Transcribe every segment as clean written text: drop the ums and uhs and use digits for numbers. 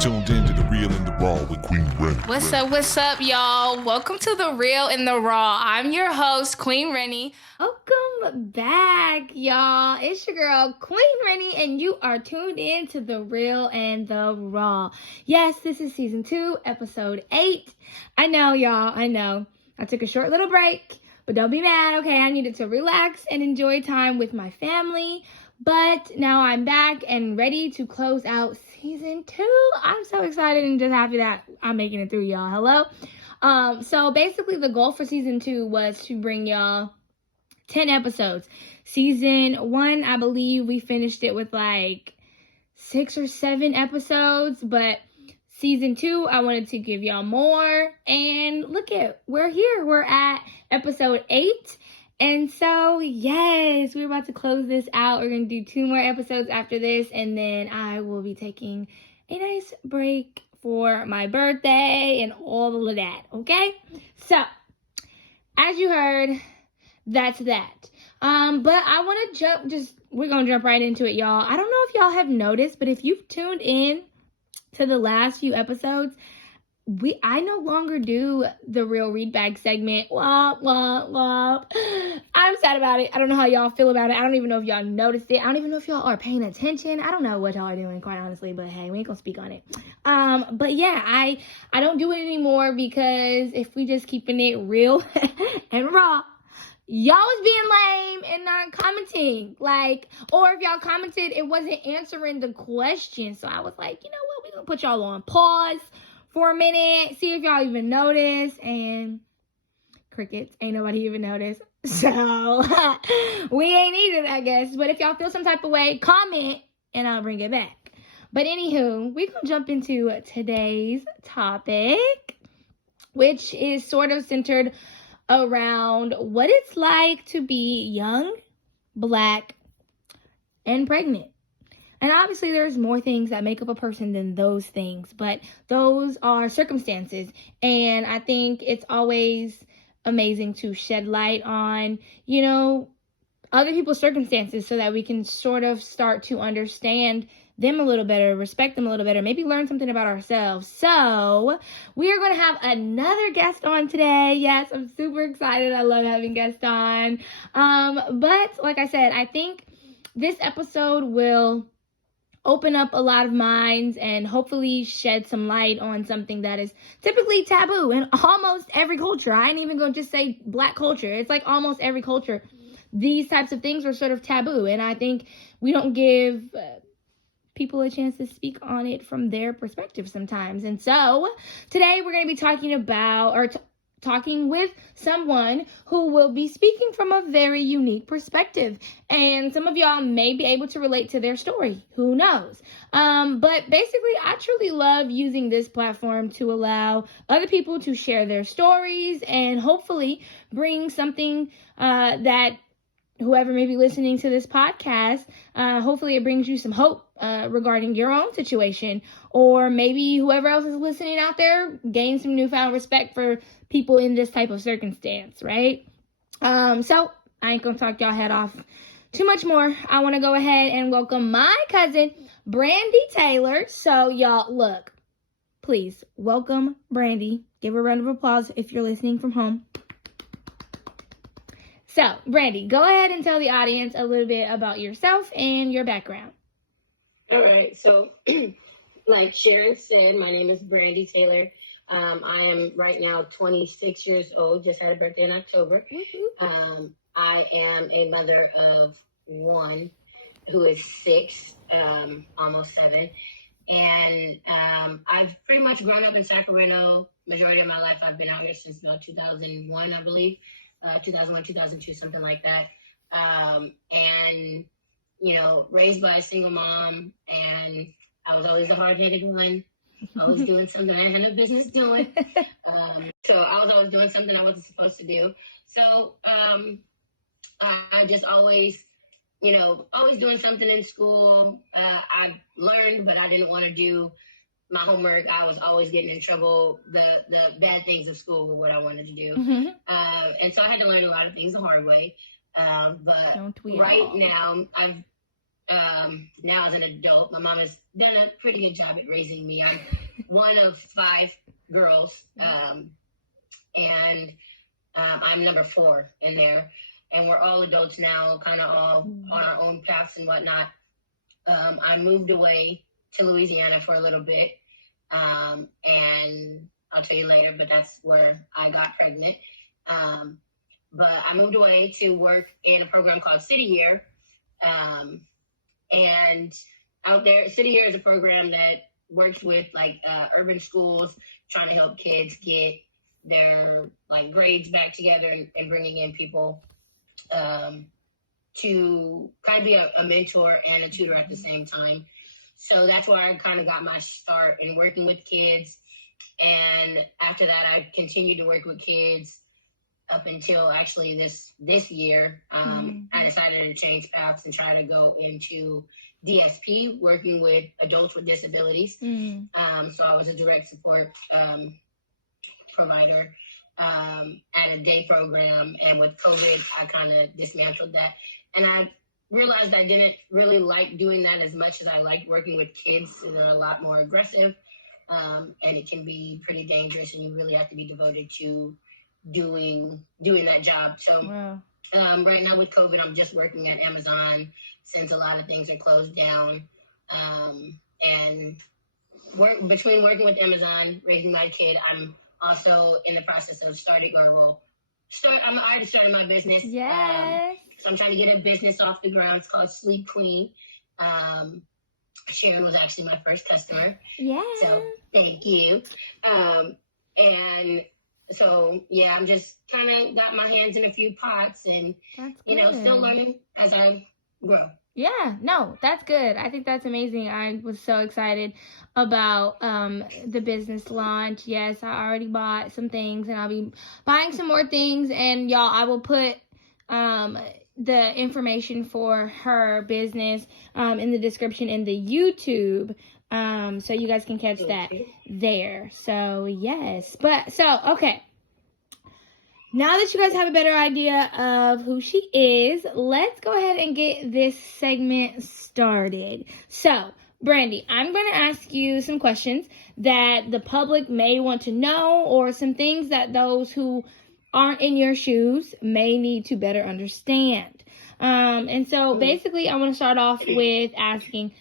tuned in to The Real and the Raw with Queen Renny. What's up, y'all? Welcome to The Real and the Raw. I'm your host, Queen Renny. Welcome back, y'all. It's your girl, Queen Renny, and you are tuned in to The Real and the Raw. Yes, this is season 2, episode 8. I know, y'all. I know. I took a short little break, but don't be mad, okay? I needed to relax and enjoy time with my family. But now I'm back and ready to close out season 2. I'm so excited and just happy that I'm making it through, y'all. Hello? So basically the goal for season 2 was to bring y'all 10 episodes. Season 1, I believe we finished it with like 6 or 7 episodes, but season 2, I wanted to give y'all more. And look at, we're here. We're at episode 8. And so, yes, we're about to close this out. We're going to do 2 more episodes after this, and then I will be taking a nice break for my birthday and all of that, okay? So, as you heard, that's that. But I want to we're going to jump right into it, y'all. I don't know if y'all have noticed, but if you've tuned in to the last few episodes, I no longer do the real read bag segment. Womp, womp, womp. I'm sad about it. I don't know how y'all feel about it. I don't even know if y'all noticed it. I don't even know if y'all are paying attention. I don't know what y'all are doing, quite honestly, but hey, we ain't gonna speak on it. But yeah, I don't do it anymore because if we just keeping it real and raw, y'all was being lame and not commenting. Or if y'all commented, it wasn't answering the question. So I was like, you know what? We're gonna put y'all on pause for a minute, see if y'all even notice, and crickets, ain't nobody even noticed. So, we ain't needed, I guess. But if y'all feel some type of way, comment, and I'll bring it back. But anywho, we're going to jump into today's topic, which is sort of centered around what it's like to be young, Black, and pregnant. And obviously there's more things that make up a person than those things, but those are circumstances. And I think it's always amazing to shed light on, other people's circumstances so that we can sort of start to understand them a little better, respect them a little better, maybe learn something about ourselves. So we are going to have another guest on today. Yes, I'm super excited. I love having guests on. But like I said, I think this episode will open up a lot of minds and hopefully shed some light on something that is typically taboo in almost every culture. I ain't even going to just say Black culture. It's like almost every culture. These types of things are sort of taboo, and I think we don't give people a chance to speak on it from their perspective sometimes. And so today we're going to be talking about, talking with someone who will be speaking from a very unique perspective. And some of y'all may be able to relate to their story. Who knows? But basically, I truly love using this platform to allow other people to share their stories and hopefully bring something that whoever may be listening to this podcast, hopefully it brings you some hope regarding your own situation, or maybe whoever else is listening out there gain some newfound respect for people in this type of circumstance, right? So I ain't gonna talk y'all head off too much more. I want to go ahead and welcome my cousin, Brandi Taylor. So y'all, look, please welcome Brandi. Give her a round of applause if you're listening from home. So, Brandi, go ahead and tell the audience a little bit about yourself and your background. All right. So, like Sharon said, my name is Brandi Taylor. I am right now 26 years old. Just had a birthday in October. Mm-hmm. I am a mother of 1 who is 6, almost 7. And I've pretty much grown up in Sacramento. Majority of my life, I've been out here since about 2001, I believe. 2001, 2002, something like that. And, raised by a single mom, and I was always the hard-headed one, always doing something I had no business doing. So I was always doing something I wasn't supposed to do. So I just always, always doing something in school. I learned, but I didn't want to do my homework. I was always getting in trouble. The bad things of school were what I wanted to do. Mm-hmm. And so I had to learn a lot of things the hard way. But right now, now as an adult. My mom has done a pretty good job at raising me. I'm one of 5 girls, and I'm number 4 in there. And we're all adults now, kind of all on our own paths and whatnot. I moved away to Louisiana for a little bit, and I'll tell you later, but that's where I got pregnant. But I moved away to work in a program called City Year. And out there, City Year is a program that works with urban schools, trying to help kids get their grades back together and bringing in people to kind of be a mentor and a tutor at the same time. So that's where I kind of got my start in working with kids. And after that, I continued to work with kids up until actually this year. I decided to change paths and try to go into DSP, working with adults with disabilities. So I was a direct support provider at a day program. And with COVID, I kind of dismantled that. And I realized I didn't really like doing that as much as I liked working with kids. They're a lot more aggressive, and it can be pretty dangerous, and you really have to be devoted to doing that job. So right now with COVID, I'm just working at Amazon since a lot of things are closed down. And between working with Amazon, raising my kid, I'm also in the process of I'm already started my business. Yes. So I'm trying to get a business off the ground. It's called Sleep Queen. Sharon was actually my first customer. Yeah. So thank you. And so, yeah, I'm just kind of got my hands in a few pots and, still learning as I grow. Yeah, no, that's good. I think that's amazing. I was so excited about the business launch. Yes, I already bought some things, and I'll be buying some more things. And, y'all, I will put the information for her business in the description in the YouTube. So you guys can catch that there. So, yes. Okay. Now that you guys have a better idea of who she is, let's go ahead and get this segment started. So, Brandi, I'm going to ask you some questions that the public may want to know, or some things that those who aren't in your shoes may need to better understand. And so basically I want to start off with asking,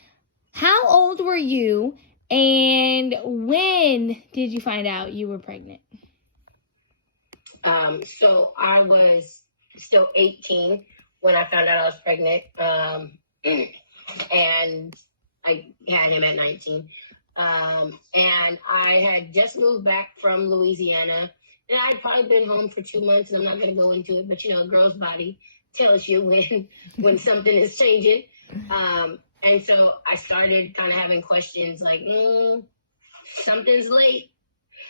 how old were you and when did you find out you were pregnant? So I was still 18 when I found out I was pregnant. And I had him at 19. And I had just moved back from Louisiana, and I'd probably been home for 2 months, and I'm not going to go into it, but a girl's body tells you when something is changing. And so I started kind of having questions like, something's late.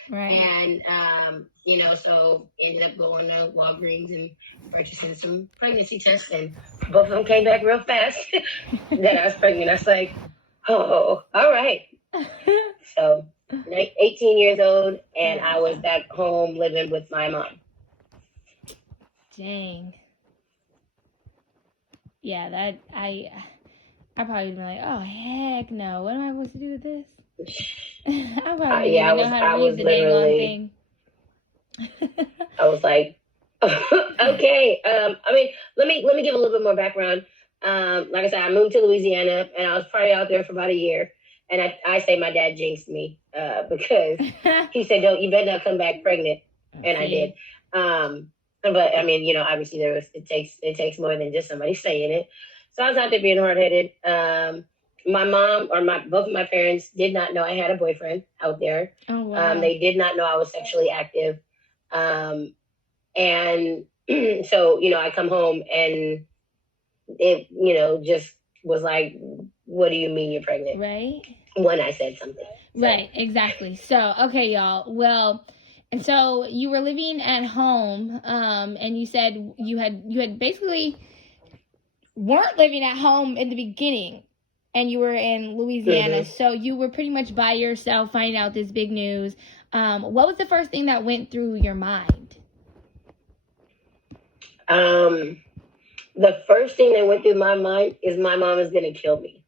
Right. And, so ended up going to Walgreens and purchasing some pregnancy tests, and both of them came back real fast that I was pregnant. I was like, oh, all right. So 18 years old, and I was back home living with my mom. Dang. Yeah, that I probably been like, oh heck no, what am I supposed to do with this? I probably didn't know how to read the dang on thing. I was like, okay. Let me give a little bit more background. Like I said, I moved to Louisiana, and I was probably out there for about a year. And I say my dad jinxed me because he said, you better not come back pregnant. And I did. But obviously it takes more than just somebody saying it. So I was out there being hard-headed. My mom both of my parents did not know I had a boyfriend out there. Oh, wow. They did not know I was sexually active. And so, I come home, and it, just was like, what do you mean you're pregnant? Right. When I said something. So. Right, exactly. So, okay, y'all. Well, and so you were living at home, and you said you had basically weren't living at home in the beginning, and you were in Louisiana. Mm-hmm. So you were pretty much by yourself finding out this big news. What was the first thing that went through your mind? the first thing that went through my mind is my mom is going to kill me.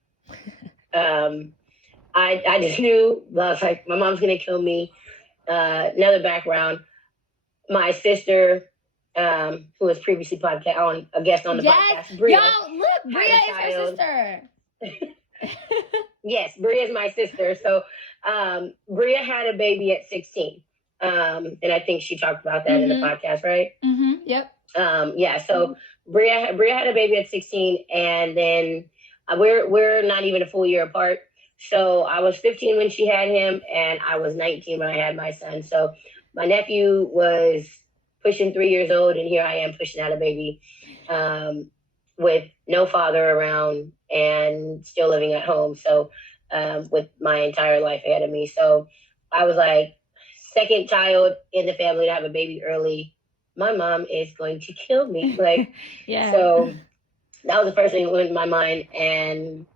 I just knew, I was like, my mom's going to kill me. Another background, my sister, who was previously a guest on the podcast, Bria. Yo, look, Bria is her sister. Yes, Bria is my sister. So Bria had a baby at 16. And I think she talked about that in the podcast, right? Mm-hmm. Yep. Yeah, so Bria had a baby at 16, and then we're not even a full year apart. So I was 15 when she had him, and I was 19 when I had my son. So my nephew was pushing 3 years old, and here I am pushing out a baby with no father around and still living at home. So with my entire life ahead of me. So I was like, second child in the family to have a baby early. My mom is going to kill me. Like, yeah. So that was the first thing that went in my mind. And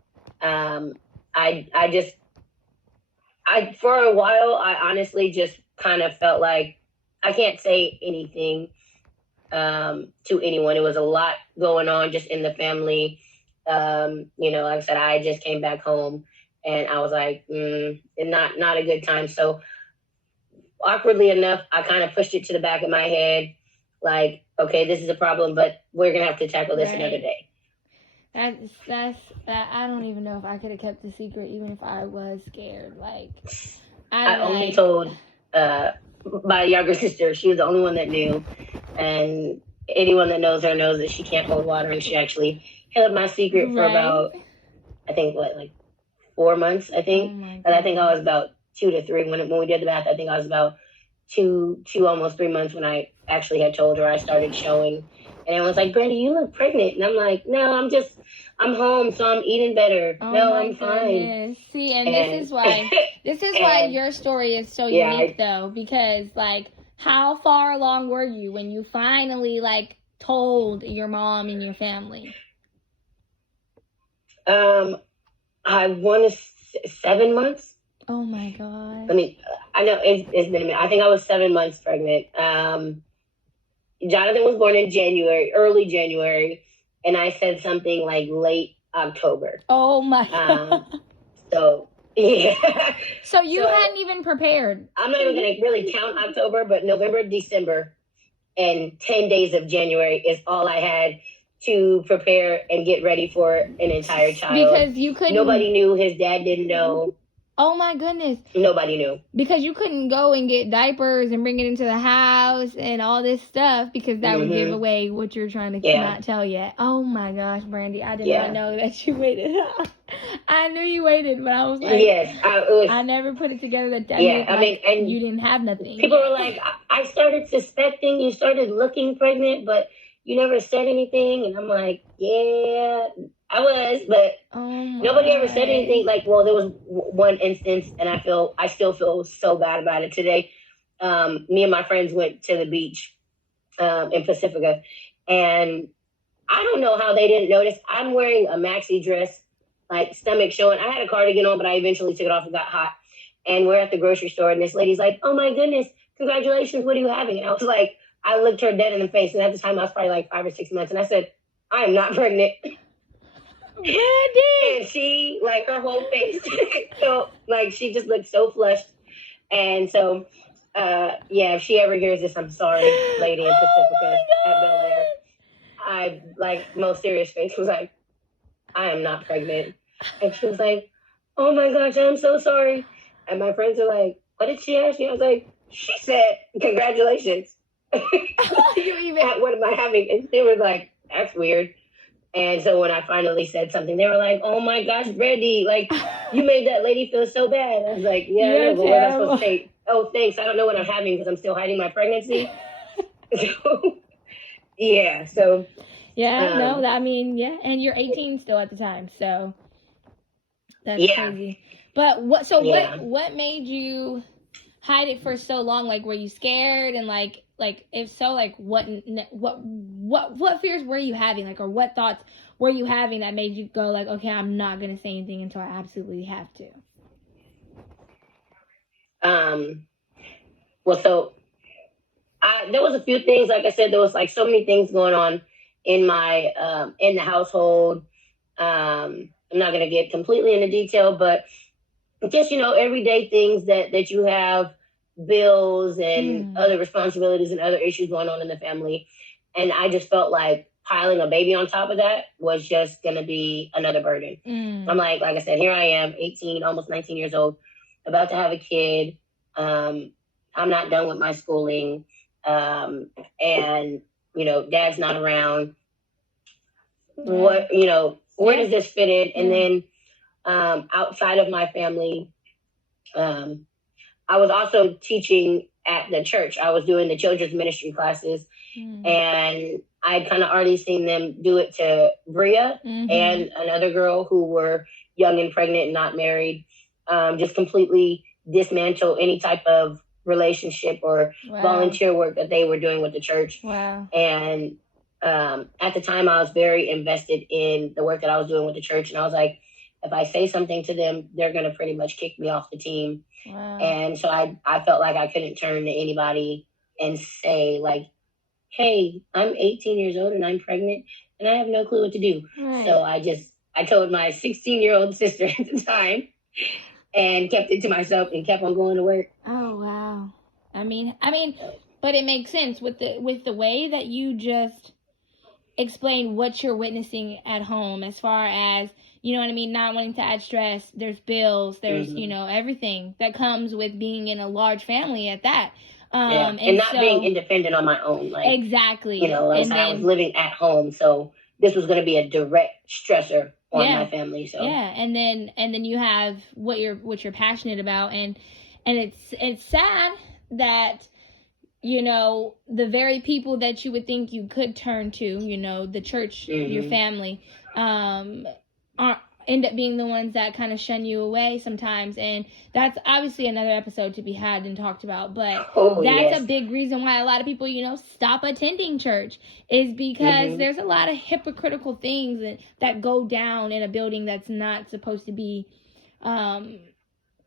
I for a while, I honestly just kind of felt like I can't say anything to anyone. It was a lot going on just in the family. Like I said, I just came back home and I was like, not a good time. So awkwardly enough, I kind of pushed it to the back of my head. Like, okay, this is a problem, but we're going to have to tackle this another day. That's I don't even know if I could have kept the secret even if I was scared. Like, I only told my younger sister. She was the only one that knew. And anyone that knows her knows that she can't hold water. And she actually held my secret for about, I think, 4 months, I think. And I think I was about 2 to 3 when we did the math. I think I was about two, almost 3 months when I actually had told her I started showing. And everyone's like, Brandi, you look pregnant. And I'm like, no, I'm home, so I'm eating better. Oh no, my I'm fine. See, and this is why your story is so unique, though, because, like, how far along were you when you finally, like, told your mom and your family? I want to 7 months. Oh my God. I know it's been a minute. I think I was 7 months pregnant. Jonathan was born in early January, and I said something like late October. Oh my God. So, yeah. So you hadn't even prepared. I'm not even going to really count October, but November, December, and 10 days of January is all I had to prepare and get ready for an entire child. Because you couldn't. Nobody knew. His dad didn't know. Oh my goodness. Nobody knew. Because you couldn't go and get diapers and bring it into the house and all this stuff because that would give away what you're trying to not tell yet. Oh my gosh, Brandi, I did not know that you waited. I knew you waited, but I was like, yes, I never put it together that and you didn't have nothing. People were like, I started suspecting you started looking pregnant, but you never said anything. And I'm like, yeah, I was, but nobody ever said anything. Like, well, there was one instance, and I still feel so bad about it today. Me and my friends went to the beach in Pacifica, and I don't know how they didn't notice. I'm wearing a maxi dress, like stomach showing. I had a cardigan on, but I eventually took it off and got hot. And we're at the grocery store, and this lady's like, "Oh my goodness, congratulations! What are you having?" And I was like, I looked her dead in the face, and at the time I was probably like 5 or 6 months, and I said, "I am not pregnant." Brandi! And she, like, her whole face, so, like, she just looked so flushed. And so, if she ever hears this, I'm sorry, lady in Pacifica at Bel Air. I, like, most serious face was like, I am not pregnant. And she was like, oh my gosh, I'm so sorry. And my friends are like, what did she ask you? I was like, she said, congratulations. What am I having? And they were like, that's weird. And so when I finally said something, they were like, oh my gosh, Brandi, like, you made that lady feel so bad. I was like, yeah, I know, but what was I supposed to say? Oh, thanks. I don't know what I'm having because I'm still hiding my pregnancy. Yeah, so. Yeah, no, I mean, yeah, and you're 18 still at the time, so that's crazy. But what made you hide it for so long? Like, were you scared? And like if so, like what fears were you having? Like, or what thoughts were you having that made you go like, okay, I'm not gonna say anything until I absolutely have to? Well, so there was a few things. Like I said, there was like so many things going on in my in the household. I'm not going to get completely into detail, but just, everyday things that you have, bills and other responsibilities and other issues going on in the family. And I just felt like piling a baby on top of that was just going to be another burden. I'm like I said, here I am, 18, almost 19 years old, about to have a kid. I'm not done with my schooling. And, dad's not around. What, where does this fit in? And then outside of my family, I was also teaching at the church. I was doing the children's ministry classes, and I'd kind of already seen them do it to Bria and another girl who were young and pregnant and not married, just completely dismantle any type of relationship or volunteer work that they were doing with the church. Wow. And at the time, I was very invested in the work that I was doing with the church, and I was like, if I say something to them, they're going to pretty much kick me off the team. Wow. And so I felt like I couldn't turn to anybody and say, like, hey, I'm 18 years old and I'm pregnant and I have no clue what to do. Right. So I told my 16-year-old sister at the time and kept it to myself and kept on going to work. Oh, wow. I mean, but it makes sense with the way that you just explain what you're witnessing at home, as far as, you know what I mean, not wanting to add stress. There's bills, there's, everything that comes with being in a large family at that. And not being independent on my own. Like, exactly. I was living at home, so this was going to be a direct stressor on my family. So and then you have what you're passionate about, and it's sad that, the very people that you would think you could turn to, the church, your family, end up being the ones that kind of shun you away sometimes. And that's obviously another episode to be had and talked about. But that's a big reason why a lot of people, stop attending church, is because there's a lot of hypocritical things that go down in a building that's not supposed to be of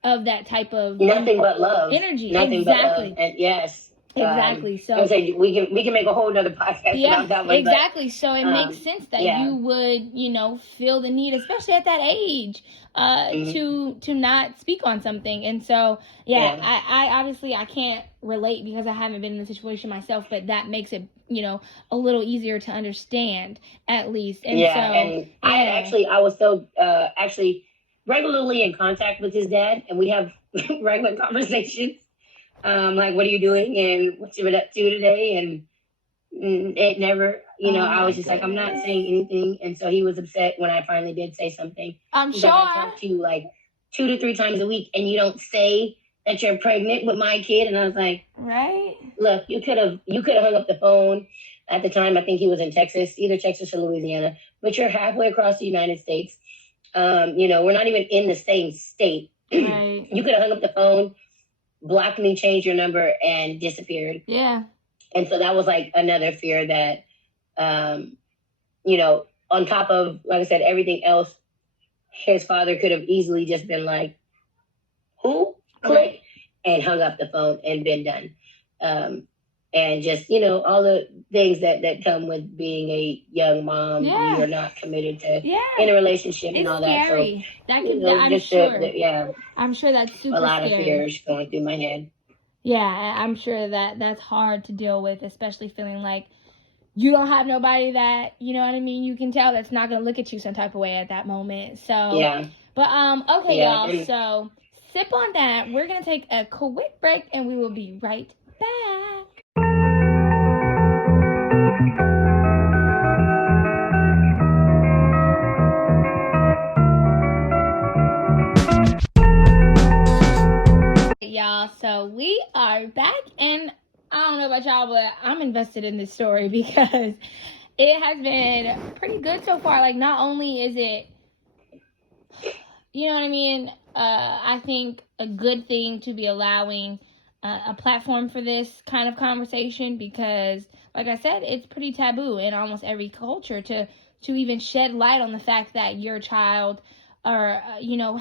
that type of nothing but love energy. Nothing exactly. But love. And yes. Exactly. So we can make a whole other podcast about that one. Exactly. But, so it makes sense that you would, feel the need, especially at that age, to not speak on something. And so, I obviously I can't relate because I haven't been in the situation myself, but that makes it, a little easier to understand, at least. And I was so actually regularly in contact with his dad, and we have regular conversations. Like, what are you doing and what you been up to today? And it never, I was just like, I'm not saying anything. And so he was upset when I finally did say something. He's sure. Like, I talk to you like 2 to 3 times a week and you don't say that you're pregnant with my kid. And I was like, right. Look, you could have hung up the phone. At the time, I think he was in Texas, either Texas or Louisiana, but you're halfway across the United States. We're not even in the same state. Right. You could have hung up the phone, blocked me, changed your number, and disappeared. Yeah. And so that was like another fear that, on top of, like I said, everything else, his father could have easily just been like, who? Click, and hung up the phone and been done. And just, all the things that come with being a young mom. You're not committed to in a relationship and all that. Scary. So, that can, I'm sure. I'm sure that's super a lot scary. of fears going through my head. Yeah, I'm sure that's hard to deal with, especially feeling like you don't have nobody that, you can tell that's not going to look at you some type of way at that moment. So, but, okay, y'all. So sip on that. We're going to take a quick break and we will be right back. Y'all, so we are back, and I don't know about y'all, but I'm invested in this story because it has been pretty good so far. Like, not only is it, I think a good thing to be allowing a platform for this kind of conversation, because, like I said, it's pretty taboo in almost every culture to even shed light on the fact that your child or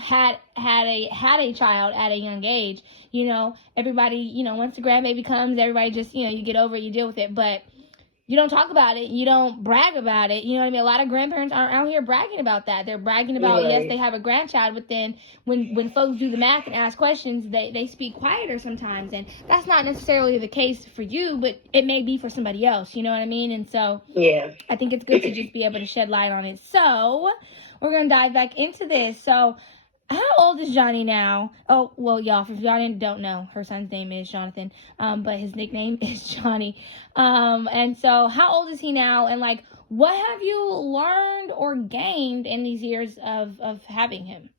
had a child at a young age. Everybody, once the grandbaby comes, everybody just, you get over it, you deal with it. But you don't talk about it. You don't brag about it. You know what I mean? A lot of grandparents aren't out here bragging about that. They're bragging about, yes, they have a grandchild, but then when folks do the math and ask questions, they speak quieter sometimes. And that's not necessarily the case for you, but it may be for somebody else. You know what I mean? And so I think it's good to just be able to shed light on it. So we're going to dive back into this. So how old is Johnny now? Oh, well, y'all, if y'all don't know, her son's name is Jonathan, but his nickname is Johnny. And so how old is he now? And, like, what have you learned or gained in these years of having him?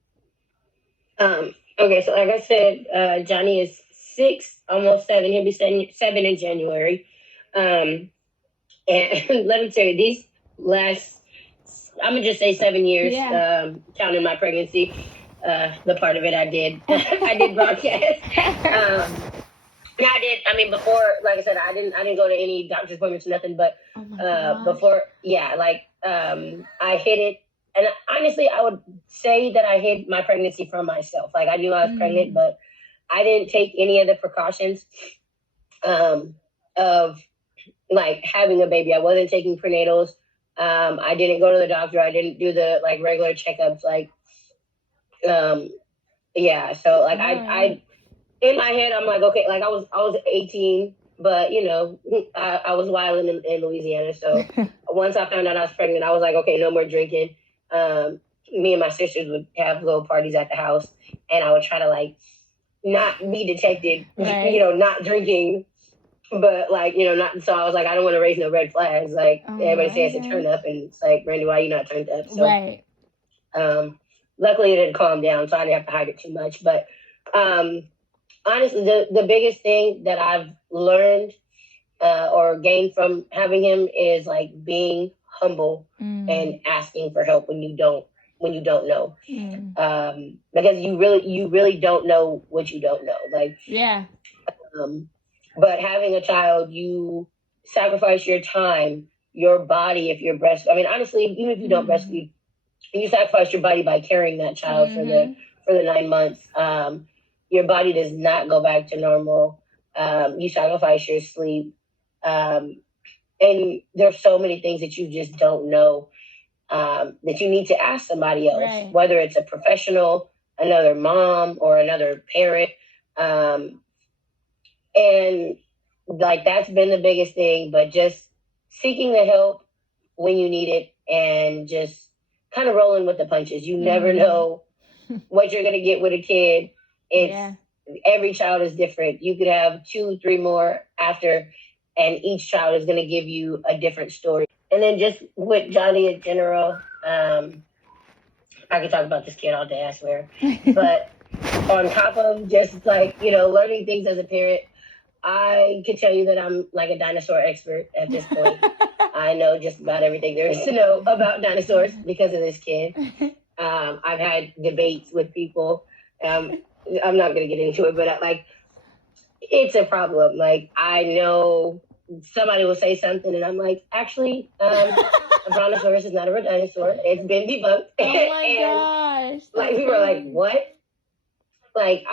Okay, so like I said, Johnny is 6, almost 7. He'll be 7 in January. And let me tell you, these last, I'm going to just say 7 years, counting my pregnancy. The part of it I did. I did broadcast. Before, like I said, I didn't go to any doctor's appointments or nothing, but before, I hid it. And honestly, I would say that I hid my pregnancy from myself. Like, I knew I was pregnant, but I didn't take any of the precautions of, like, having a baby. I wasn't taking prenatals. I didn't go to the doctor. I didn't do the, like, regular checkups, like, so like I in my head I'm like, okay, like I was 18, but you know, I was wilding in Louisiana. So once I found out I was pregnant, I was like, okay, no more drinking. Me and my sisters would have little parties at the house, and I would try to, like, not be detected, you know, not drinking, but, like, you know, not. So I was like, I don't want to raise no red flags. Like, everybody says to turn up, and it's like, Brandi, why you not turned up? So, luckily, it had calmed down, so I didn't have to hide it too much. But honestly, the biggest thing that I've learned or gained from having him is, like, being humble and asking for help when you don't know. Because you really don't know what you don't know. Like, but having a child, you sacrifice your time, your body. If you're honestly, even if you don't breastfeed, you sacrifice your body by carrying that child for the 9 months. Your body does not go back to normal. You sacrifice your sleep. And there's so many things that you just don't know, that you need to ask somebody else, whether it's a professional, another mom, or another parent. And, like, that's been the biggest thing, but just seeking the help when you need it and just kind of rolling with the punches. You never know what you're going to get with a kid. Every child is different. You could have 2, 3 more after, and each child is going to give you a different story. And then just with Johnny in general, I could talk about this kid all day, I swear. But on top of just, like, you know, learning things as a parent, I could tell you that I'm like a dinosaur expert at this point. I know just about everything there is to know about dinosaurs because of this kid. I've had debates with people. I'm not going to get into it, but like, it's a problem. Like, I know somebody will say something, and I'm like, actually, a brontosaurus is not a dinosaur. It's been debunked. Oh my gosh! Like, we were like, what? Like,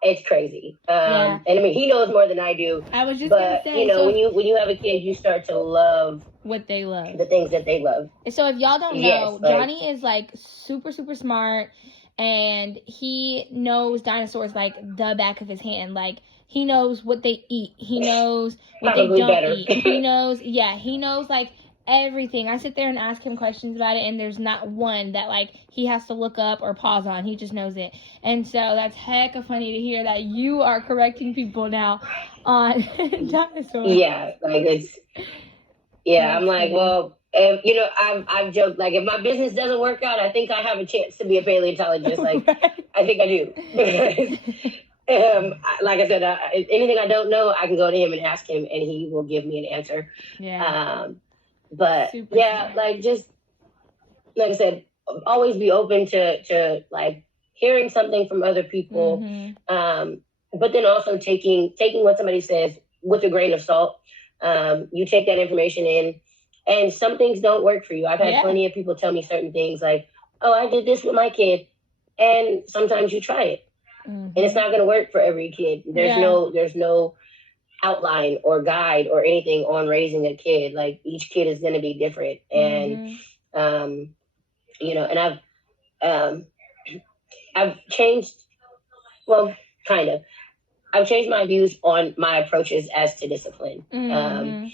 it's crazy. And I mean, he knows more than I do. I was just gonna say, you know, when you have a kid, you start to love what they love, the things that they love. So if y'all don't know, Johnny is, like, super, super smart, and he knows dinosaurs like the back of his hand. Like, he knows what they eat. He knows what they don't eat. He knows, like, everything. I sit there and ask him questions about it, and there's not one that, like, he has to look up or pause on. He just knows it. And so that's hecka funny to hear that you are correcting people now on dinosaurs. Yeah, like, it's, I'm like, well, if, you know, I've joked, like, if my business doesn't work out, I think I have a chance to be a paleontologist. Like, I think I do. Like I said, anything I don't know, I can go to him and ask him, and he will give me an answer. But super smart. Like, just like I said, always be open to like hearing something from other people. But then also taking what somebody says with a grain of salt. You take that information in, and some things don't work for you. I've had plenty of people tell me certain things, like, oh, I did this with my kid, and sometimes you try it, and it's not going to work for every kid. There's no outline or guide or anything on raising a kid. Like each kid is going to be different. And, and I've changed, well, kind of. I've changed my views on my approaches as to discipline. I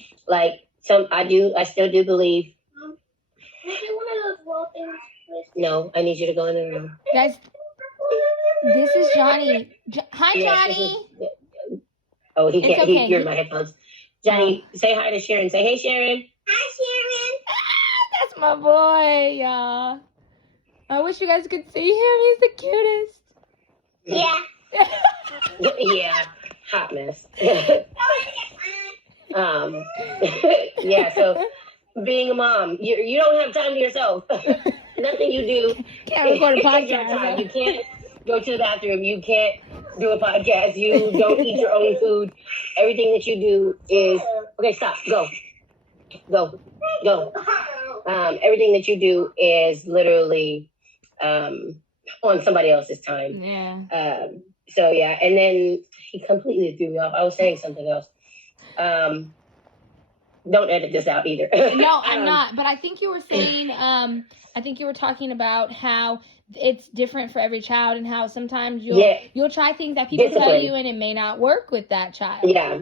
still do believe. No, I need you to go in the room. Guys, this is Johnny. Hi, Johnny. Oh, he can't. Okay. He hear my headphones. Johnny, say hi to Sharon. Say, hey, Sharon. Hi, Sharon. That's my boy, y'all. I wish you guys could see him. He's the cutest. Yeah. Yeah. Hot mess. Yeah. So, being a mom, you don't have time to yourself. Nothing you do. Can't record a podcast. Your time. You can't go to the bathroom. You can't do a podcast. You don't eat your own food. Everything that you do is okay. Stop. Go. Everything that you do is literally on somebody else's time. Yeah. So yeah, and then he completely threw me off. I was saying something else. Don't edit this out either. No, I'm not. But I think you were saying, I think you were talking about how it's different for every child and how sometimes you'll try things that people tell you and it may not work with that child. Yeah.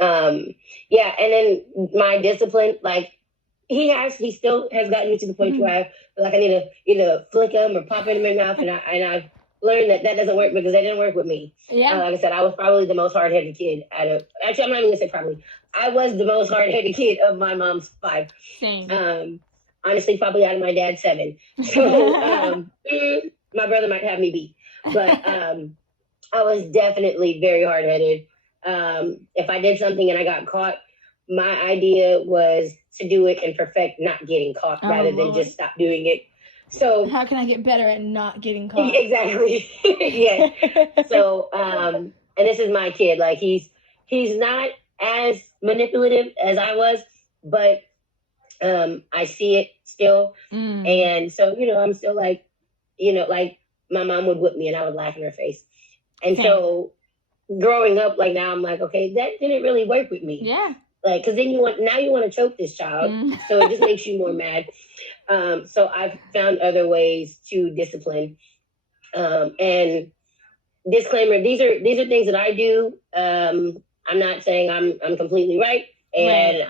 Yeah. And then my discipline, like he still has gotten me to the point where I need to either flick him or pop him in my mouth. And I've learned that doesn't work because that didn't work with me. Yeah. Like I said, I was probably the most hard-headed kid actually, I'm not even gonna say probably. I was the most hard-headed kid of my mom's 5. Same. Honestly, probably out of my dad's 7. So my brother might have me beat. But I was definitely very hard-headed. If I did something and I got caught, my idea was to do it and perfect not getting caught rather than just stop doing it. So how can I get better at not getting caught? Exactly. Yeah. So and this is my kid. Like he's not as manipulative as I was, but I see it still. And so, I'm still like, like my mom would whip me and I would laugh in her face. And so growing up, like now I'm like, okay, that didn't really work with me. Yeah. Like, cause then you want to choke this child. So it just makes you more mad. So I've found other ways to discipline. And disclaimer, these are things that I do. I'm not saying I'm completely right. And,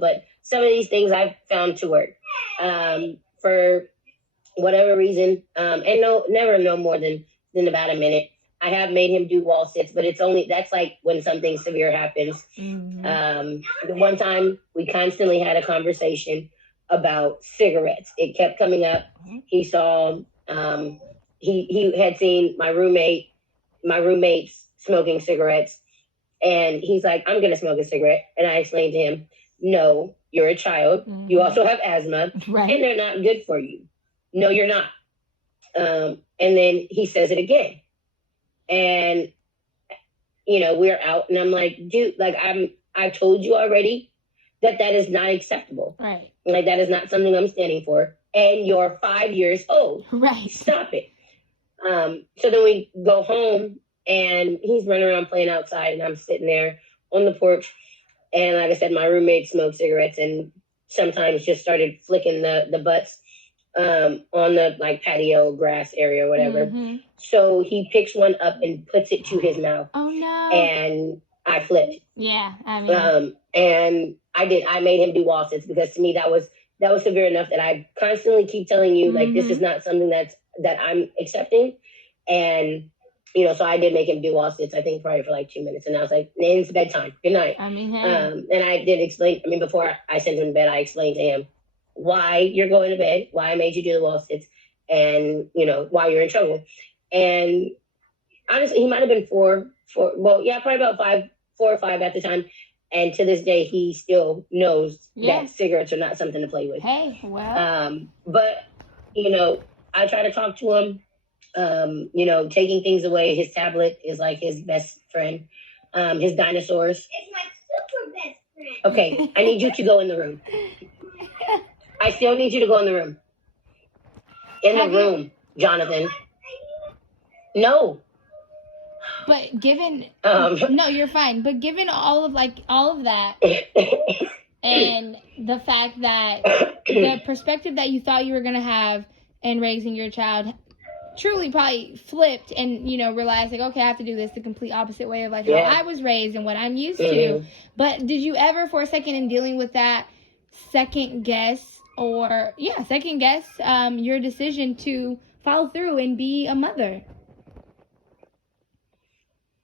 but some of these things I've found to work, for whatever reason. And never no more than about a minute. I have made him do wall sits, but that's like when something severe happens. The one time we constantly had a conversation about cigarettes. It kept coming up. He saw, he had seen my roommates smoking cigarettes. And he's like, I'm going to smoke a cigarette. And I explained to him, no, you're a child. You also have asthma. Right. And they're not good for you. No, you're not. And then he says it again. And, we're out and I'm like, dude, like I've told you already that is not acceptable. Right. Like that is not something I'm standing for. And you're 5 years old. Right. Stop it. So then we go home and he's running around playing outside and I'm sitting there on the porch. And like I said, my roommate smoked cigarettes and sometimes just started flicking the butts on the like patio grass area or whatever. So he picks one up and puts it to his mouth. Oh no. And I flipped. Yeah. I mean and I made him do wall sits because to me that was severe enough that I constantly keep telling you like this is not something that I'm accepting. And so I did make him do wall sits, I think probably for like 2 minutes. And I was like, it's bedtime. Good night. I mean, hey. And I did explain, before I sent him to bed, I explained to him why you're going to bed, why I made you do the wall sits, and, why you're in trouble. And honestly, he might have been probably about 4 or 5 at the time. And to this day, he still knows that cigarettes are not something to play with. Hey, well. But, I try to talk to him. Taking things away. His tablet is like his best friend. His Dinosaurs. It's my super best friend. Okay, I need you to go in the room. I still need you to go in the room. In the room, Jonathan. No. But given Um, no, you're fine. But given all of that, and the fact that the perspective that you thought you were gonna have in raising your child truly probably flipped, and realized like, okay, I have to do this the complete opposite way of like how I was raised and what I'm used to. But did you ever for a second in dealing with that second guess your decision to follow through and be a mother?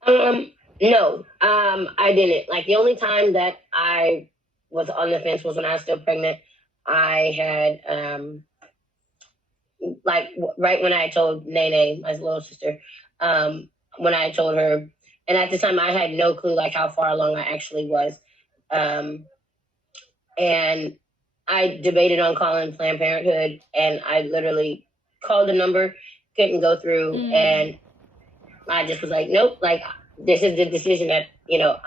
No, I didn't. Like, the only time that I was on the fence was when I was still pregnant. I had, right when I told Nene, my little sister, when I told her, and at the time I had no clue, like, how far along I actually was. And I debated on calling Planned Parenthood, and I literally called the number, couldn't go through, and I just was like, nope, like, this is the decision that,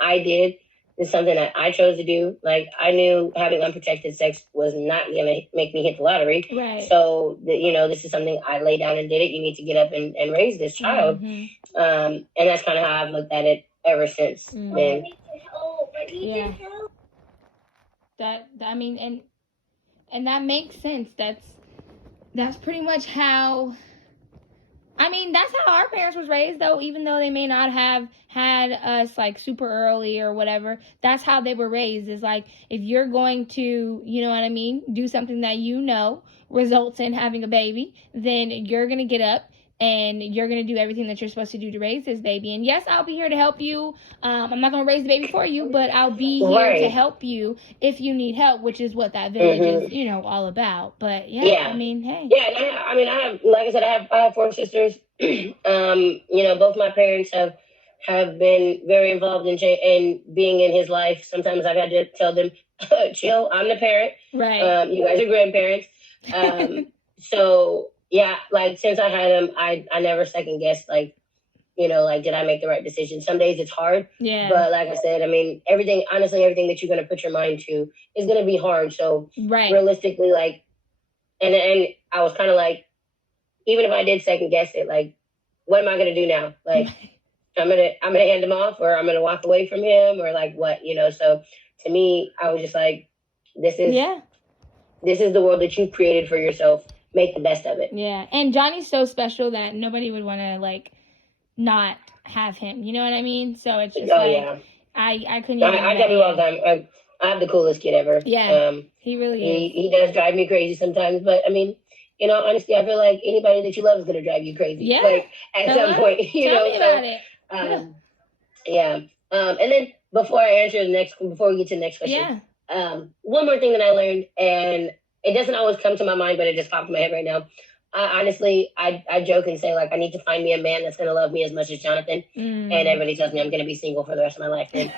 I did. It's something that I chose to do. Like, I knew having unprotected sex was not going to make me hit the lottery. Right. So, this is something I laid down and did it. You need to get up and raise this child. And that's kind of how I've looked at it ever since then. Yeah. I mean, and that makes sense. That's pretty much how. I mean, that's how our parents was raised, though, even though they may not have had us, like, super early or whatever. That's how they were raised, is, like, if you're going to, do something that results in having a baby, then you're going to get up and you're going to do everything that you're supposed to do to raise this baby. And, yes, I'll be here to help you. I'm not going to raise the baby for you, but I'll be here to help you if you need help, which is what that village is, all about. But, yeah, I mean, hey. Yeah, I have, like I said, I have 4 sisters. Both my parents have been very involved in being in his life. Sometimes I've had to tell them, chill, I'm the parent. Right. You guys are grandparents. So, yeah, like, since I had him, I never second guessed, like, did I make the right decision? Some days it's hard. Yeah. But like I said, I mean, everything that you're going to put your mind to is going to be hard. So realistically, like, and I was kind of like, even if I did second guess it, like, what am I going to do now? Like, I'm going to hand him off, or I'm going to walk away from him, or like what, So to me, I was just like, this is the world that you created for yourself. Make the best of it. Yeah. And Johnny's so special that nobody would want to, like, not have him. You know what I mean? So it's just I couldn't even I tell you all the time, I have the coolest kid ever. Yeah. He really is. He does drive me crazy sometimes, but I mean, honestly, I feel like anybody that you love is going to drive you crazy. Yeah. Like, at some point, Tell me about it. Yeah. And then before we get to the next question, one more thing that I learned, and it doesn't always come to my mind, but it just popped in my head right now. Honestly, I joke and say, like, I need to find me a man that's going to love me as much as Jonathan. And everybody tells me I'm going to be single for the rest of my life. And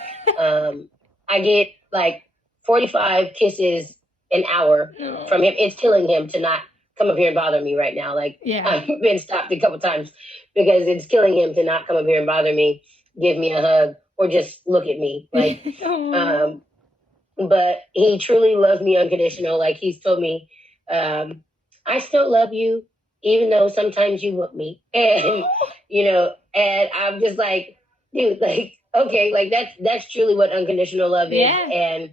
I get, like, 45 kisses an hour from him. It's killing him to not come up here and bother me right now. Like, I've been stopped a couple times because it's killing him to not come up here and bother me, give me a hug, or just look at me. Like, but he truly loves me unconditional. Like, he's told me, I still love you, even though sometimes you whoop me. And, and I'm just like, dude, like, okay, like, that's truly what unconditional love is. And,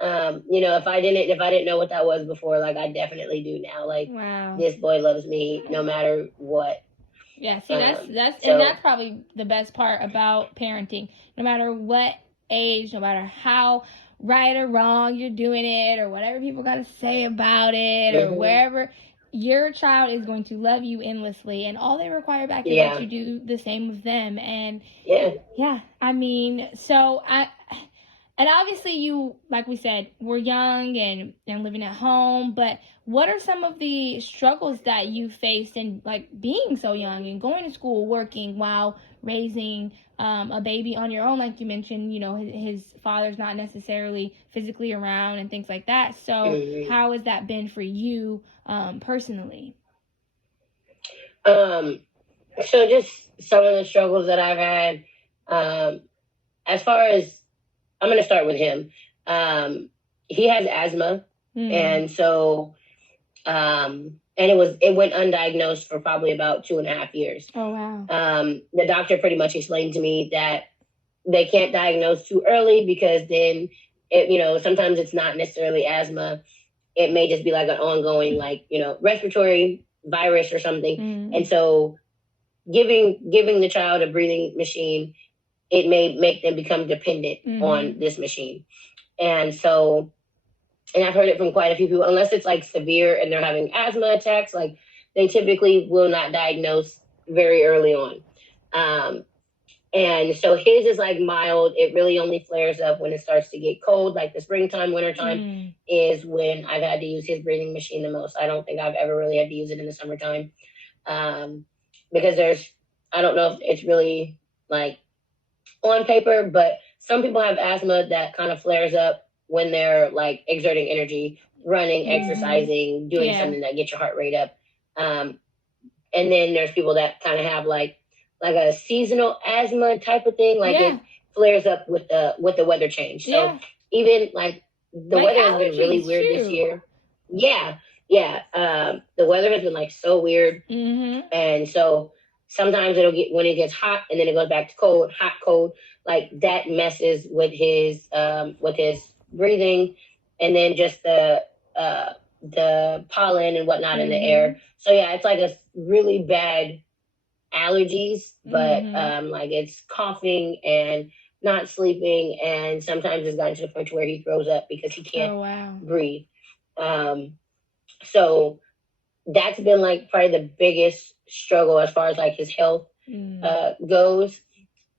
if I didn't know what that was before, like, I definitely do now. Like, this boy loves me no matter what. Yeah, see, that's probably the best part about parenting. No matter what age, no matter how right or wrong you're doing it, or whatever people got to say about it, or wherever, your child is going to love you endlessly, and all they require back is that you do the same with them. And I mean, and obviously you, like we said, we're young and living at home, but what are some of the struggles that you faced in, like, being so young and going to school, working while raising a baby on your own? Like you mentioned, his father's not necessarily physically around and things like that. So how has that been for you personally? So just some of the struggles that I've had, as far as, I'm going to start with him. He has asthma. And so and it went undiagnosed for probably about 2.5 years. Oh, wow. The doctor pretty much explained to me that they can't diagnose too early because then, sometimes it's not necessarily asthma. It may just be like an ongoing, respiratory virus or something. Mm. And so giving the child a breathing machine, it may make them become dependent on this machine. And so, and I've heard it from quite a few people, unless it's like severe and they're having asthma attacks, like they typically will not diagnose very early on. And so his is like mild. It really only flares up when it starts to get cold, like the springtime, wintertime is when I've had to use his breathing machine the most. I don't think I've ever really had to use it in the summertime. Because I don't know if it's really like on paper, but some people have asthma that kind of flares up when they're like exerting energy, running, exercising, doing something that gets your heart rate up. And then there's people that kind of have like a seasonal asthma type of thing, like it flares up with the weather change. So even like the weather has been really weird this year. Yeah. The weather has been like so weird, and so sometimes when it gets hot and then it goes back to cold, hot, cold, like that messes with his breathing, and then just the pollen and whatnot in the air. So yeah, it's like a really bad allergies, but like it's coughing and not sleeping, and sometimes it's gotten to the point where he throws up because he can't breathe. So that's been like probably the biggest struggle as far as like his health goes.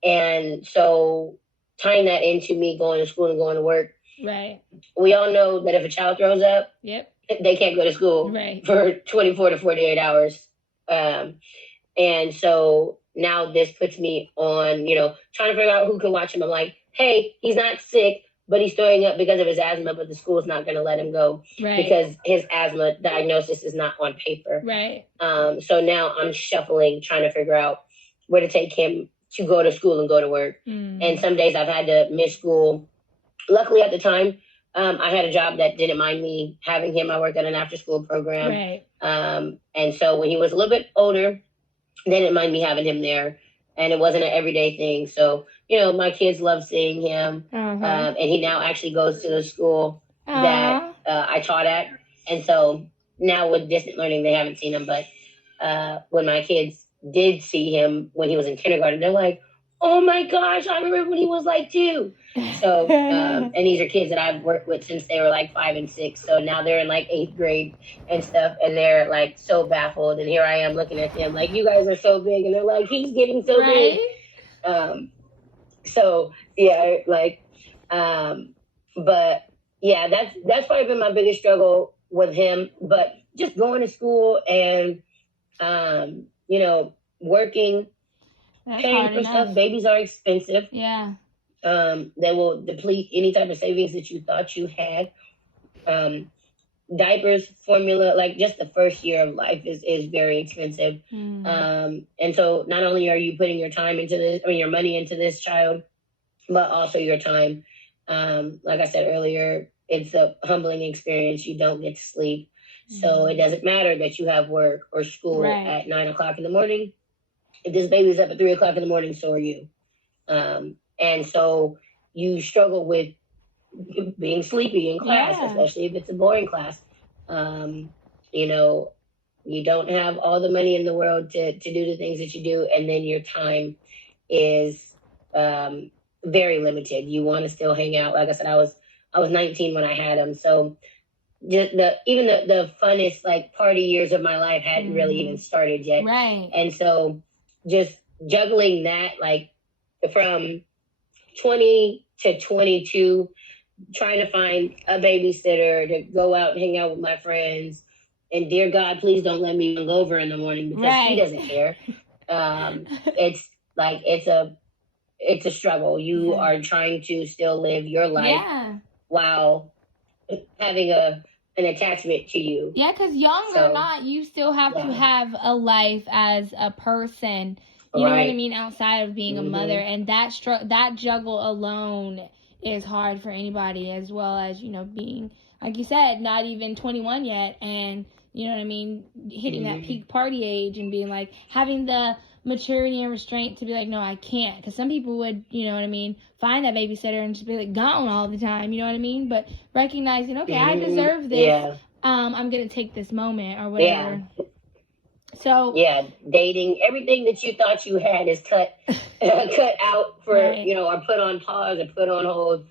And so tying that into me going to school and going to work, right? We all know that if a child throws up, they can't go to school for 24 to 48 hours. And so now this puts me on, trying to figure out who can watch him. I'm like, hey, he's not sick, but he's throwing up because of his asthma, but the school's not going to let him go because his asthma diagnosis is not on paper. Right. So now I'm shuffling, trying to figure out where to take him to go to school and go to work. And some days I've had to miss school. Luckily at the time, I had a job that didn't mind me having him. I worked at an after-school program. Right. And so when he was a little bit older, they didn't mind me having him there. And it wasn't an everyday thing. So, my kids love seeing him. And he now actually goes to the school that I taught at. And so now with distant learning, they haven't seen him. But when my kids did see him when he was in kindergarten, they're like, oh my gosh, I remember when he was like 2. So, and these are kids that I've worked with since they were like 5 and 6. So now they're in like 8th grade and stuff. And they're like so baffled. And here I am looking at them like, you guys are so big. And they're like, he's getting so big. So yeah, but yeah, that's probably been my biggest struggle with him. But just going to school and, working, paying for stuff. Babies are expensive. Yeah. They will deplete any type of savings that you thought you had. Diapers, formula, like just the first year of life is very expensive. And so not only are you putting your time into this, your money into this child, but also your time. Like I said earlier, it's a humbling experience. You don't get to sleep. So it doesn't matter that you have work or school at 9 o'clock in the morning. If this baby's up at 3 o'clock in the morning, so are you. And so you struggle with being sleepy in class, especially if it's a boring class. You don't have all the money in the world to do the things that you do, and then your time is very limited. You want to still hang out. Like I said, I was 19 when I had him, so just the funnest like party years of my life hadn't really even started yet. Right. And so just juggling that, like from 20 to 22, trying to find a babysitter to go out and hang out with my friends. And dear God, please don't let me go over in the morning because he doesn't care. It's like, it's a struggle. You are trying to still live your life while having an attachment to you. Yeah, because young or not, you still have to have a life as a person. You know what I mean? Outside of being a mother. And that juggle alone is hard for anybody, as well as, being, like you said, not even 21 yet. And you know what I mean, hitting that peak party age and being like, having the maturity and restraint to be like, no, I can't. Because some people would, you know what I mean, find that babysitter and just be like gone all the time, you know what I mean? But recognizing, okay, I deserve this. Yeah. I'm going to take this moment or whatever. Yeah. So dating, everything that you thought you had is cut out for, right. or put on pause or put on hold.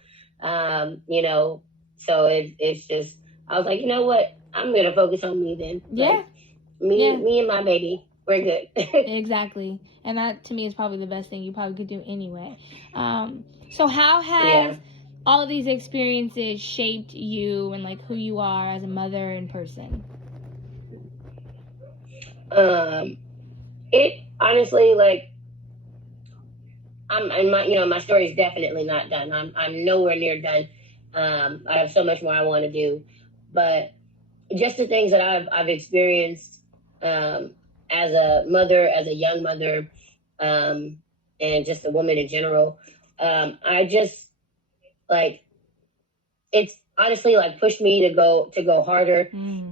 So it's just, I was like, you know what? I'm going to focus on me then. Yeah. Like, me and my baby, we're good. Exactly. And that to me is probably the best thing you probably could do anyway. So how has all of these experiences shaped you and like who you are as a mother and person? It honestly, like, my story is definitely not done. I'm nowhere near done. I have so much more I want to do, but just the things that I've experienced, as a mother, as a young mother, and just a woman in general, I just, like, it's honestly like pushed me to go harder.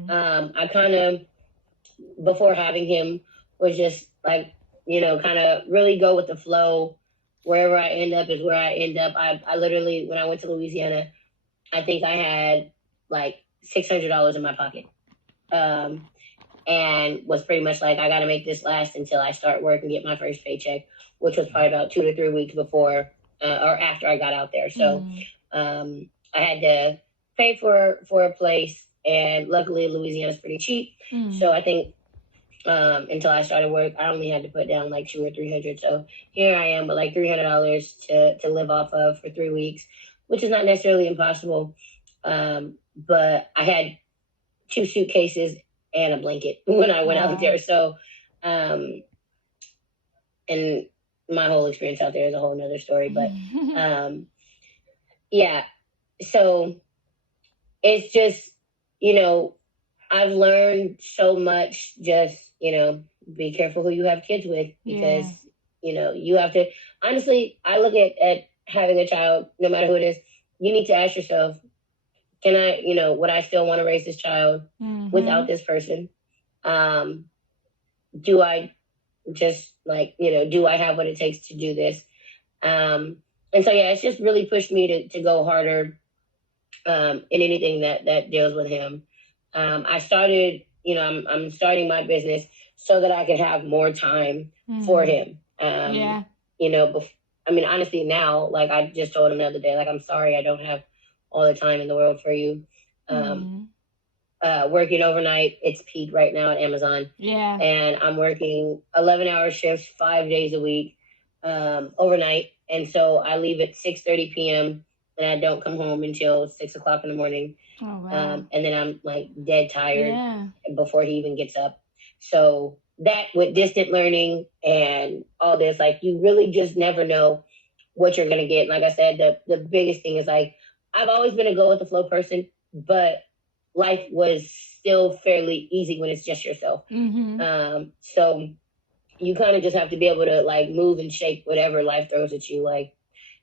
I kind of, before having him, was just like, kind of really go with the flow. Wherever I end up is where I end up. I literally, when I went to Louisiana, I think I had like $600 in my pocket, and was pretty much like, I got to make this last until I start work and get my first paycheck, which was probably about 2 to 3 weeks before or after I got out there. So I had to pay for a place, and luckily Louisiana's pretty cheap. So I think until I started work, I only had to put down like 200 or 300. So here I am with like $300 to live off of for 3 weeks, which is not necessarily impossible. But I had 2 suitcases and a blanket when I went out there. So, and my whole experience out there is a whole nother story. But so it's just, I've learned so much. Just, be careful who you have kids with, because, you have to, honestly, I look at having a child, no matter who it is, you need to ask yourself, can I, would I still want to raise this child without this person? Do I just do I have what it takes to do this? And so, it's just really pushed me to go harder in anything that deals with him. I started, I'm starting my business so that I could have more time for him. Honestly, now, like, I just told him the other day, like, I'm sorry I don't have all the time in the world for you. Working overnight, it's peak right now at Amazon. And I'm working 11-hour shifts 5 days a week, overnight. And so I leave at 6:30 p.m. and I don't come home until 6 o'clock in the morning. And then I'm like dead tired before he even gets up. So that, with distant learning and all this, like, you really just never know what you're going to get. Like I said, the biggest thing is, like, I've always been a go with the flow person, but life was still fairly easy when it's just yourself. So you kind of just have to be able to, like, move and shake whatever life throws at you. Like,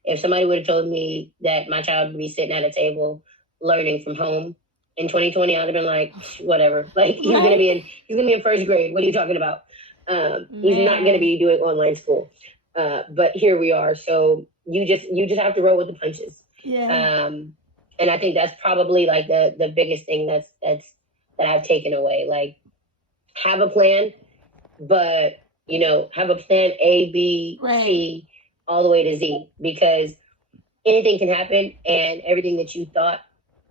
if somebody would have told me that my child would be sitting at a table learning from home in 2020, I'd have been like, whatever. Like, he's gonna be in first grade. What are you talking about? He's not gonna be doing online school. But here we are. So you just have to roll with the punches. And I think that's probably like the biggest thing that I've taken away. Like, have a plan, but have a plan A, B, C, all the way to Z, because anything can happen, and everything that you thought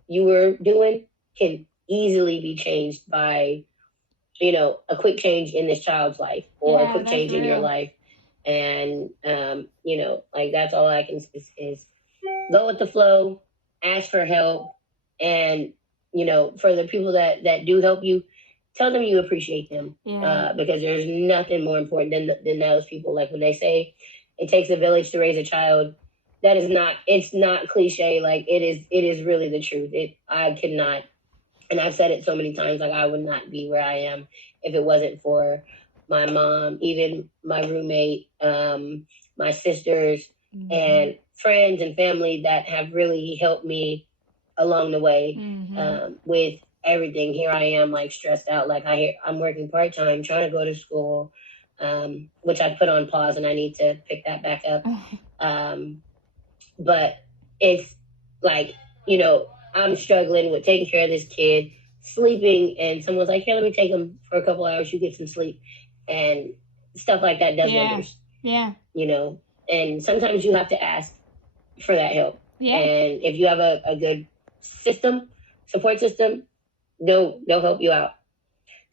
you were doing can easily be changed by, a quick change in this child's life, or a quick change in your life. And, like, that's all I can say is go with the flow, ask for help. And, for the people that do help you, tell them you appreciate them, because there's nothing more important than those people. Like, when they say it takes a village to raise a child, it's not cliche. Like, it is really the truth. I cannot, and I've said it so many times, like, I would not be where I am if it wasn't for my mom, even my roommate, my sisters, and friends and family that have really helped me along the way, with everything. Here I am, like stressed out. Like I'm working part-time, trying to go to school, which I put on pause and I need to pick that back up. But it's like, I'm struggling with taking care of this kid, sleeping, and someone's like, here, let me take him for a couple hours, you get some sleep. And stuff like that does wonders. Yeah. And sometimes you have to ask for that help. Yeah. And if you have a good support system, they'll help you out.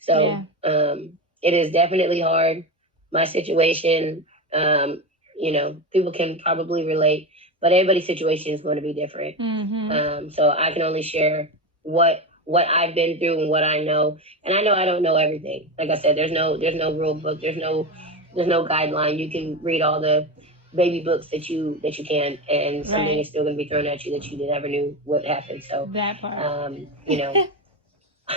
So it is definitely hard. My situation, people can probably relate, but everybody's situation is going to be different. So I can only share what I've been through and what I know. And I know I don't know everything. Like I said, there's no rule book. There's no guideline. You can read all the baby books that you can, and something is still going to be thrown at you that you never knew would happen. So that part,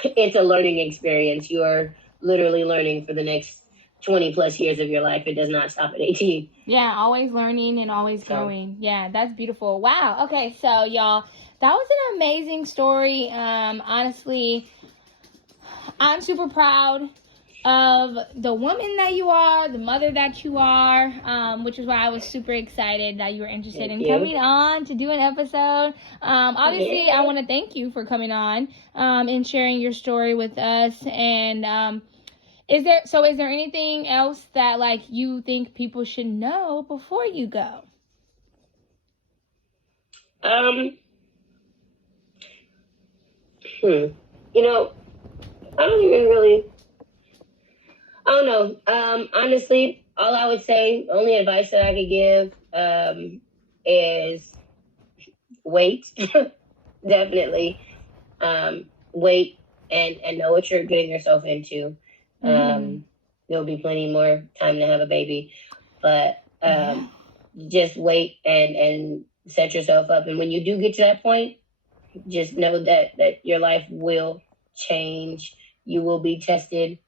it's a learning experience. You are literally learning for the next 20 plus years of your life. It does not stop at 18. Yeah, always learning and always growing. Yeah, that's beautiful. Wow. Okay, so y'all, that was an amazing story. Honestly, I'm super proud of the woman that you are, the mother that you are, which is why I was super excited that you were interested in coming on to do an episode. Obviously, I want to thank you for coming on and sharing your story with us. And is there anything else that like you think people should know before you go? I don't know. Honestly, all I would say, only advice that I could give, is wait. Definitely. Wait and know what you're getting yourself into. There'll be plenty more time to have a baby, but just wait and set yourself up. And when you do get to that point, just know that your life will change. You will be tested,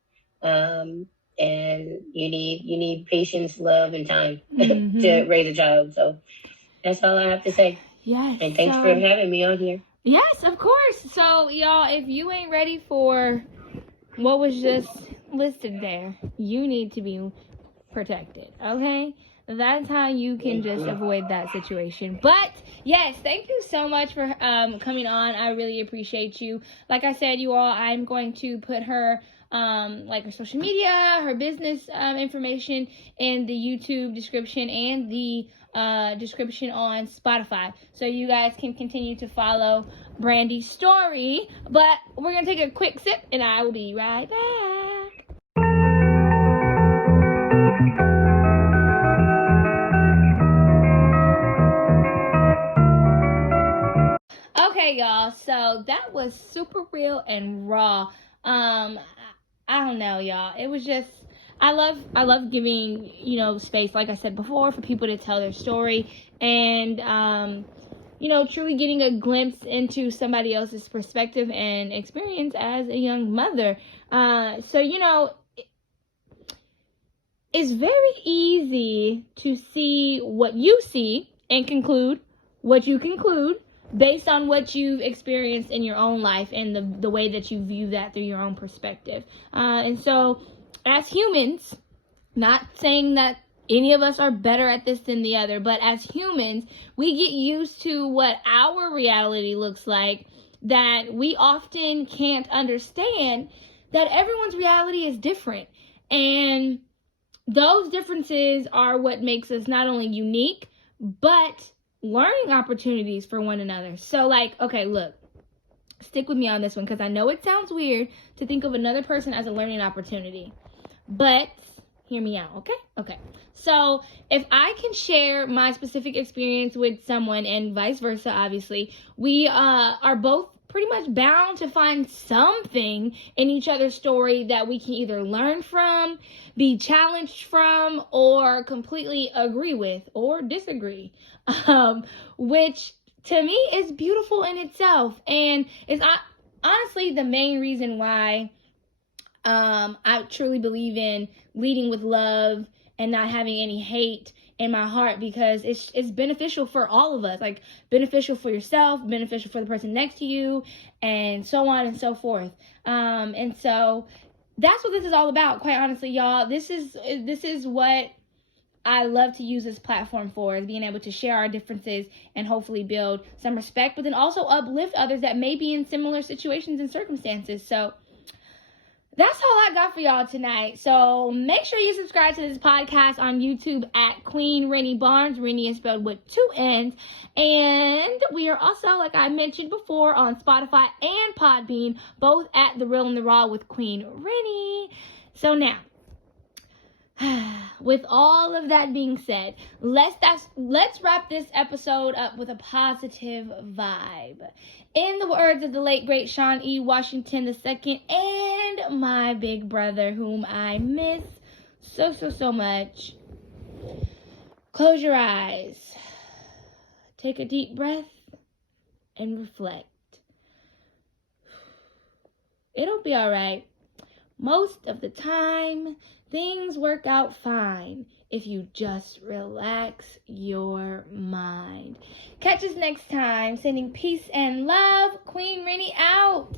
and you need patience, love, and time to raise a child. So that's all I have to say. Yes. And thanks for having me on here. Yes, of course. So y'all, if you ain't ready for what was just listed there, you need to be protected, okay? That's how you can just avoid that situation. But yes, thank you so much for coming on. I really appreciate you. Like I said, you all, I'm going to put her her social media, her business information in the YouTube description and the description on Spotify, so you guys can continue to follow Brandi's story. But we're gonna take a quick sip and I will be right back. Okay, y'all, so that was super real and raw. I don't know, y'all. It was just, I love giving, space, like I said before, for people to tell their story and, truly getting a glimpse into somebody else's perspective and experience as a young mother. It's very easy to see what you see and conclude what you conclude based on what you've experienced in your own life and the way that you view that through your own perspective. And so, as humans, not saying that any of us are better at this than the other, but as humans, we get used to what our reality looks like, that we often can't understand that everyone's reality is different. And those differences are what makes us not only unique, but learning opportunities for one another. So okay, look, stick with me on this one, because I know it sounds weird to think of another person as a learning opportunity, but hear me out, okay? So if I can share my specific experience with someone and vice versa, obviously, we are both pretty much bound to find something in each other's story that we can either learn from, be challenged from, or completely agree with or disagree, which to me is beautiful in itself, and is honestly the main reason why I truly believe in leading with love and not having any hate in my heart, because it's beneficial for all of us, like beneficial for yourself, beneficial for the person next to you, and so on and so forth. And so that's what this is all about, quite honestly, y'all. This is what I love to use this platform for, is being able to share our differences and hopefully build some respect, but then also uplift others that may be in similar situations and circumstances. So that's all I got for y'all tonight. So make sure you subscribe to this podcast on YouTube at Queen Renny Barnes. Renny is spelled with 2 N's. And we are also, like I mentioned before, on Spotify and Podbean, both at The Real and the Raw with Queen Renny. So now, with all of that being said, let's wrap this episode up with a positive vibe. In the words of the late great Sean E. Washington II and my big brother, whom I miss so much, close your eyes, take a deep breath, and reflect. It'll be all right. Most of the time, things work out fine if you just relax your mind. Catch us next time. Sending peace and love. Queen Renny out.